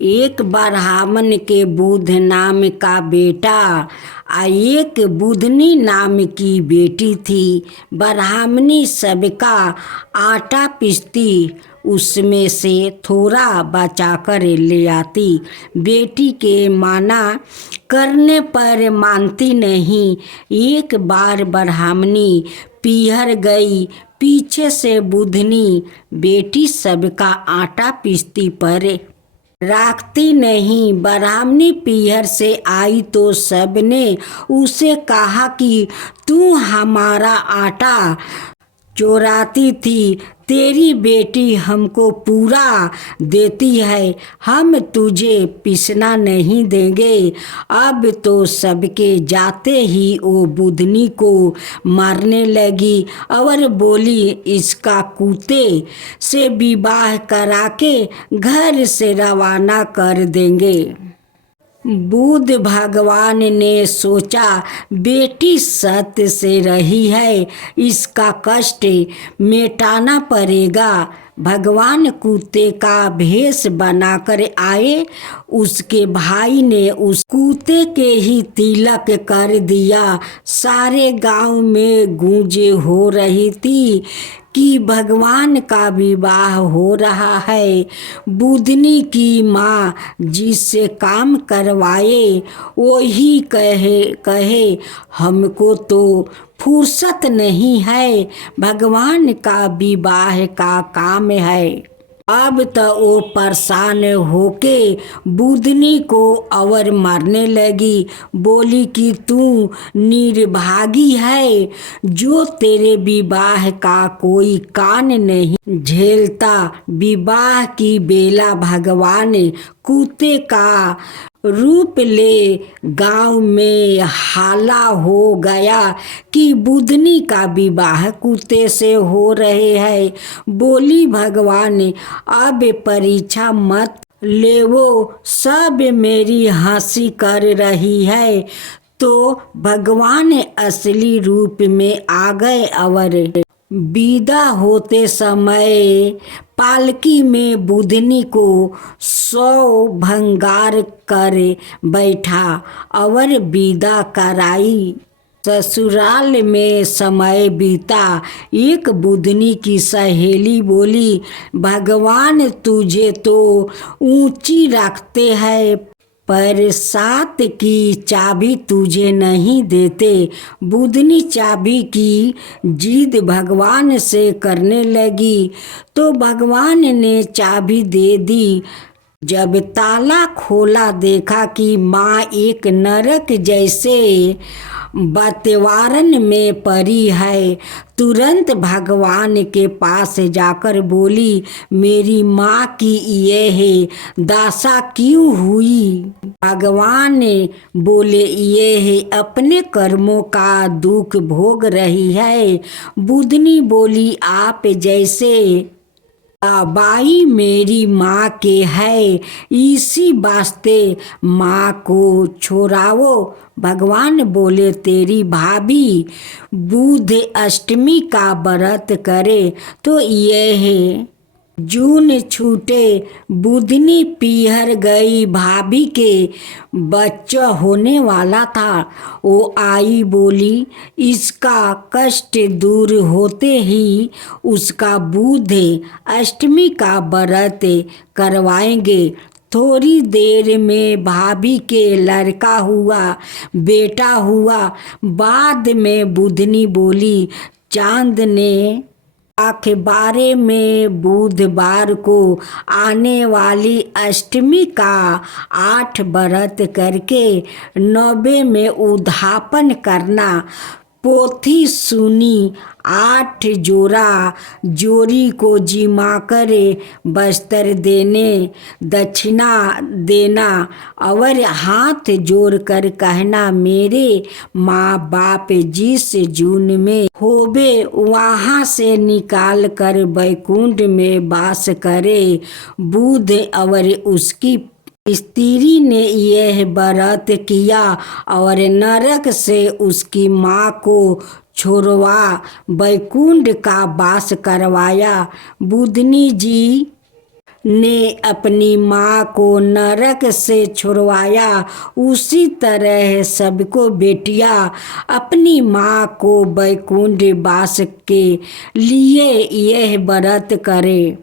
एक ब्राह्मण के बुध नाम का बेटा एक बुधनी नाम की बेटी थी। ब्राह्मणी सबका आटा पीसती, उसमें से थोड़ा बचाकर ले आती। बेटी के माना करने पर मानती नहीं। एक बार ब्राह्मणी पीहर गई, पीछे से बुधनी बेटी सबका आटा पीसती पर राखती नहीं। ब्राह्मणी पीहर से आई तो सबने उसे कहा कि तू हमारा आटा चोराती थी, तेरी बेटी हमको पूरा देती है, हम तुझे पीसना नहीं देंगे। अब तो सबके जाते ही वो बुधनी को मारने लगी और बोली, इसका कुत्ते से विवाह करा के घर से रवाना कर देंगे। बुध भगवान ने सोचा, बेटी सत्य से रही है, इसका कष्ट मिटाना पड़ेगा। भगवान कुत्ते का भेष बनाकर आए। उसके भाई ने उस कुत्ते के ही तिलक कर दिया। सारे गांव में गूंज हो रही थी कि भगवान का विवाह हो रहा है। बुधनी की माँ जिससे काम करवाए वही कहे हमको तो फुर्सत नहीं है, भगवान का विवाह का काम है। अब तो वो परेशान होके बुधनी को और मारने लगी। बोली कि तू निर्भागी है, जो तेरे विवाह का कोई कान नहीं झेलता। विवाह की बेला भगवान कुत्ते का रूप ले गांव में हाला हो गया कि बुधनी का विवाह कुत्ते से हो रहे है। बोली भगवान, अब परीक्षा मत लेवो, सब मेरी हंसी कर रही है। तो भगवान असली रूप में आ गए और विदा होते समय पालकी में बुधनी को 100 भंगार कर बैठा और विदा कराई। ससुराल में समय बीता। एक बुधनी की सहेली बोली, भगवान तुझे तो ऊंची रखते हैं पर साथ की चाबी तुझे नहीं देते। बुधनी चाबी की जिद भगवान से करने लगी तो भगवान ने चाबी दे दी। जब ताला खोला देखा कि माँ एक नरक जैसे वातावरण में पड़ी है। तुरंत भगवान के पास जाकर बोली, मेरी माँ की यह दशा क्यों हुई? भगवान बोले, ये है अपने कर्मों का दुख भोग रही है। बुधनी बोली, आप जैसे बाई मेरी माँ के है, इसी वास्ते माँ को छोड़ाओ। भगवान बोले, तेरी भाभी बुध अष्टमी का व्रत करे तो यह है। जून छूटे, बुधनी पीहर गई। भाभी के बच्चा होने वाला था। वो आई, बोली, इसका कष्ट दूर होते ही उसका बुध अष्टमी का व्रत करवाएंगे। थोड़ी देर में भाभी के लड़का हुआ, बेटा हुआ। बाद में बुधनी बोली, चांद ने अखबारे में बुधवार को आने वाली अष्टमी का 8 व्रत करके 90 में उद्यापन करना। पोथी सुनी। 8 जोड़ा जोड़ी को जिमा कर बस्तर देने, दक्षिणा देना और हाथ जोड़कर कहना, मेरे माँ बाप जिस जून में होवे वहाँ से निकाल कर वैकुंठ में वास करे। बुध और उसकी स्त्री ने यह व्रत किया और नरक से उसकी माँ को छोड़वा वैकुंठ का वास करवाया। बुधनी जी ने अपनी माँ को नरक से छुड़वाया, उसी तरह सबको बेटियाँ अपनी माँ को वैकुंठ वास के लिए यह व्रत करे।